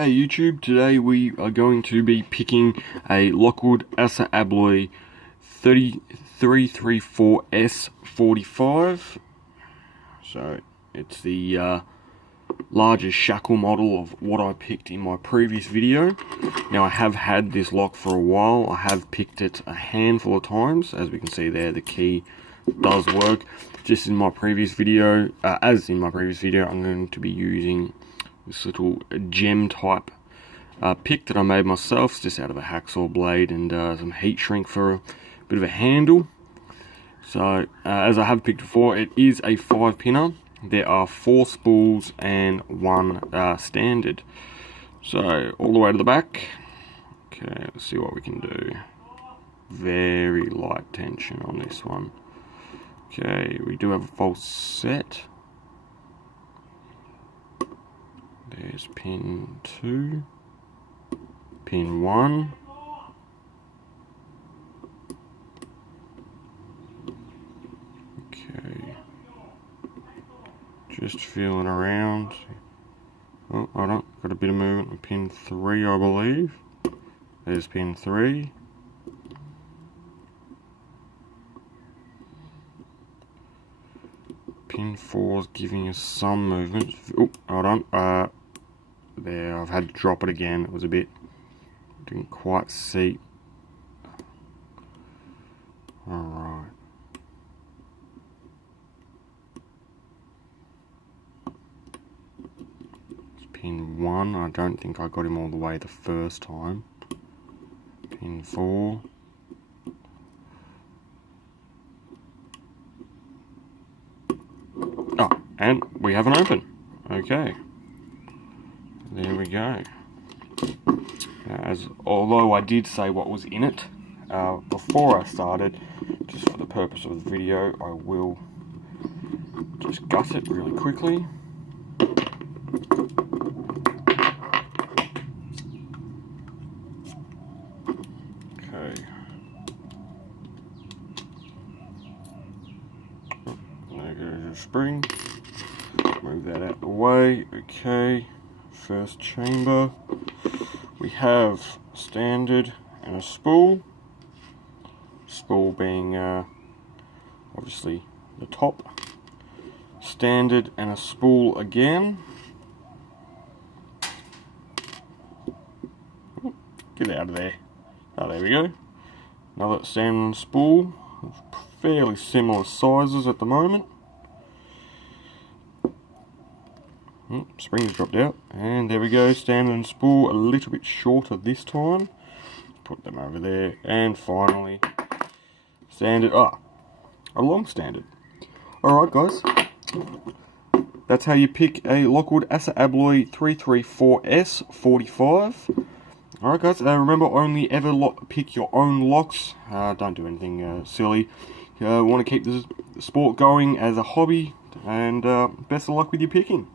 Hey YouTube, today we are going to be picking a Lockwood ASSA ABLOY 334S45. So it's the largest shackle model of what I picked in my previous video. Now I have had this lock for a while. I have picked it a handful of times. As we can see there, the key does work. Just in my previous video, I'm going to be using this little gem type pick that I made myself. It's just out of a hacksaw blade and some heat shrink for a bit of a handle. So as I have picked before, it is a 5-pinner. There are 4 spools and 1 standard. So all the way to the back. Okay, let's see what we can do. Very light tension on this one. Okay, we do have a false set. There's pin 2, pin 1, okay, just feeling around. Oh, hold on, got a bit of movement on pin 3, I believe. There's pin 3. Pin 4 is giving us some movement. Oh, hold on. There, I've had to drop it again. It was a bit, didn't quite see. Alright. It's pin 1. I don't think I got him all the way the first time. Pin 4. Oh, and we have an open. Okay. There we go. Although I did say what was in it before I started, just for the purpose of the video, I will just gut it really quickly. Okay. There goes your spring. Move that out of the way. Okay. First chamber, we have standard and a spool. Spool being obviously the top. Standard and a spool again. Oh, get out of there. Oh, there we go. Another standard and spool. Fairly similar sizes at the moment. Springs dropped out, and there we go, standard and spool a little bit shorter this time. Put them over there, and finally standard, a long standard. Alright guys, that's how you pick a Lockwood ASSA ABLOY 334S45. Alright guys, remember, only ever pick your own locks. Don't do anything silly. Want to keep the sport going as a hobby, and best of luck with your picking.